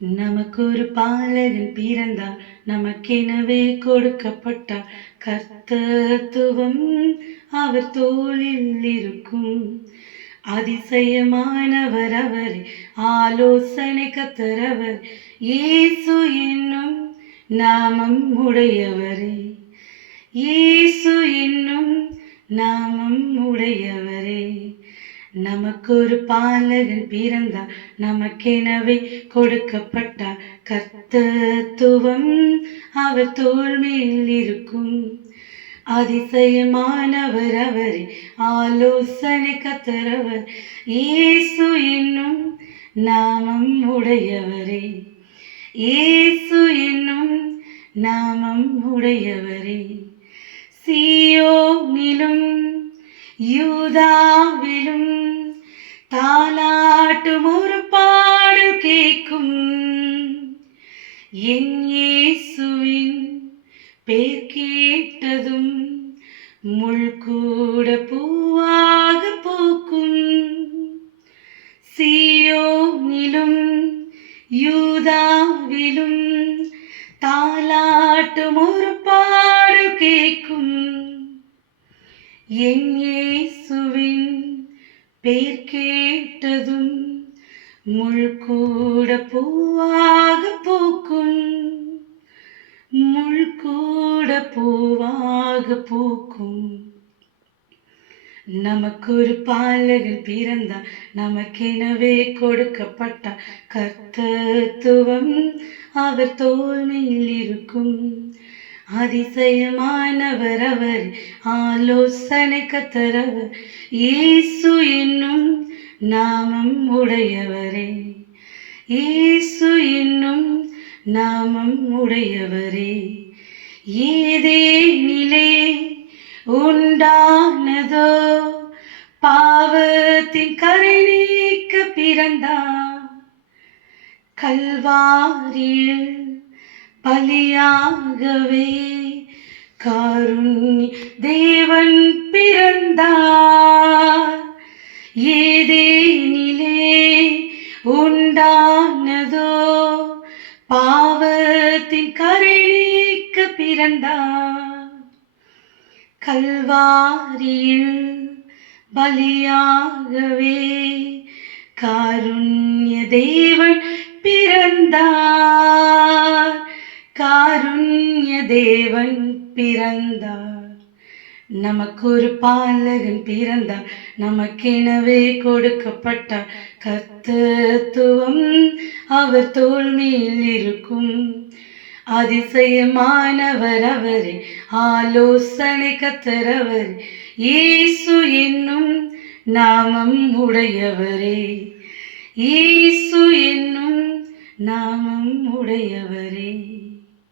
நமக்கு ஒரு பாலகன் பிறந்தார், நமக்கெனவே கொடுக்கப்பட்டார். கர்த்தத்துவம் அவர் தோளில் இருக்கும். அதிசயமானவர் அவரே, ஆலோசனை கர்த்தரவர், இயேசு என்னும் நாமம் உடையவரே. இயேசு என்னும் நாமம் உடையவரே. நமக்கு ஒரு பாலகன் பிறந்தார், நமக்கெனவே கொடுக்கப்பட்டார். கர்த்தத்துவம் அவர் தோள் மேல் இருக்கும். அதிசயமானவர் அவரே, ஆலோசனை கர்த்தரவர், இயேசு என்னும் நாமம் உடையவரே. இயேசு என்னும் நாமம் உடையவரே. சீயோனிலும் யூதாவிலும் தாலாட்டும் ஒரு பாடல் கேட்கும். என் இயேசுவின் பேர் கேட்டதும் முள் கூட பூவாக பூக்கும். சீயோனிலும் யூதாவிலும் தாலாட்டும் ஒரு பாடல் கேட்கும். என் இயேசுவின் பேர் கேட்டதும் முள் கூட பூவாக பூக்கும். முள் கூட பூவாக பூக்கும். நமக்கு ஒரு பாலகன் பிறந்தார், நமக்கெனவே கொடுக்கப்பட்டார். கர்த்தத்துவம் அவர் தோள் மேல் இருக்கும். அதிசயமானவர் அவர், ஆலோசனை கர்த்தரவர், இயேசு என்னும் நாமம் உடையவரே. இயேசு என்னும் நாமம் உடையவரே. ஏதேனிலே உண்டானதோ பாவத்தின் கரை நீக்க பிறந்தார். கல்வாரியில் பலியாகவே காருண்ய தேவன் பிறந்தார். ஏதேனிலே உண்டானதோ பாவத்தின் கரை நீக்க பிறந்தார். கல்வாரியில் பலியாகவே காருண்ய தேவன் பிறந்தார். காருண்ய தேவன் பிறந்தார். நமக்கு ஒரு பாலகன் பிறந்தார், நமக்கெனவே கொடுக்கப்பட்டார். கர்த்தத்துவம் அவர் தோள் மேல் இருக்கும். அதிசயமானவர் அவரே, ஆலோசனை கர்த்தரவர், இயேசு என்னும் நாமம் உடையவரே. இயேசு என்னும் நாமம் உடையவரே.